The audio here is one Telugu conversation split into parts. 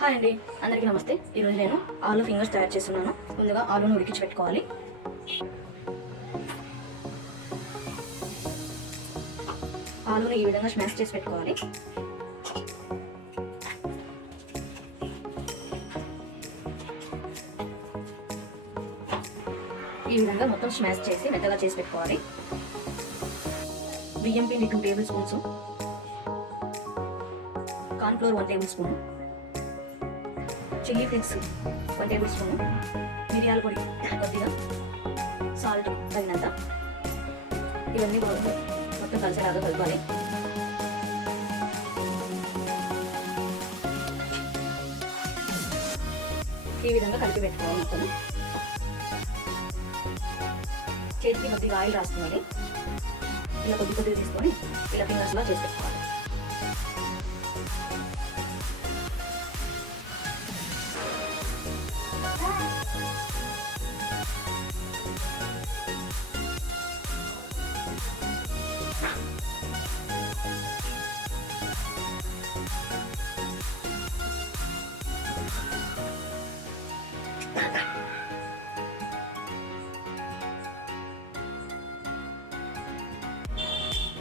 హాయ్ అండి. అందరికీ నమస్తే. ఈరోజు నేను ఆలు ఫింగర్స్ తయారు చేస్తున్నాను. ముందుగా ఆలును ఉడికించి పెట్టుకోవాలి ఆలును ఈ విధంగా స్మాష్ చేసి పెట్టుకోవాలి. ఈ విధంగా మొత్తం స్మాష్ చేసి మెత్తగా చేసి పెట్టుకోవాలి. బియ్యం పిండి two tablespoons cornflour one tablespoon chilli flakes one tablespoon మిరియాల పొడి కొద్దిగా సాల్ట్ తగినంత. ఇవన్నీ బాగా మొత్తం కలిసేలాగా కలపాలి ఈ విధంగా కలిపి పెట్టుకోవాలి మొత్తం. చేతికి కొద్దిగా ఆయిల్ రాసుకోవాలి ఇలా కొద్ది కొద్దిగా తీసుకొని ఇలా ఫింగర్స్లో చేసి పెట్టుకోవాలి.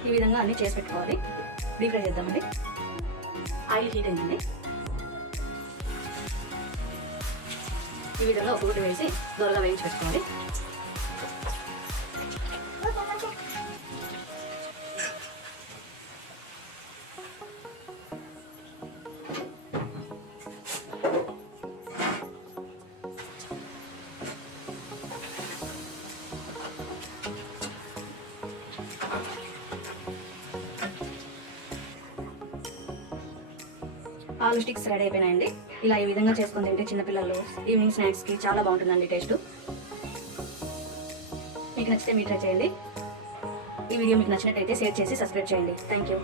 ఈ విధంగా అన్ని చేసి పెట్టుకోవాలి. డీప్ ఫ్రై చేద్దామండి. ఆయిల్ హీట్ అయిందండి. ఈ విధంగా ఒక్కొక్కటి వేసి దొరగా వేయించి పెట్టుకోవాలి. ఆలు స్టిక్స్ రెడీ అయిపోయినాయండి. ఇలా ఈ విధంగా చేసుకొని తింటే చిన్నపిల్లలు ఈవినింగ్ స్నాక్స్కి చాలా బాగుంటుందండి టేస్ట్. మీకు నచ్చితే మీరు ట్రై చేయండి. ఈ వీడియో మీకు నచ్చినట్టయితే షేర్ చేసి సబ్స్క్రైబ్ చేయండి. Thank you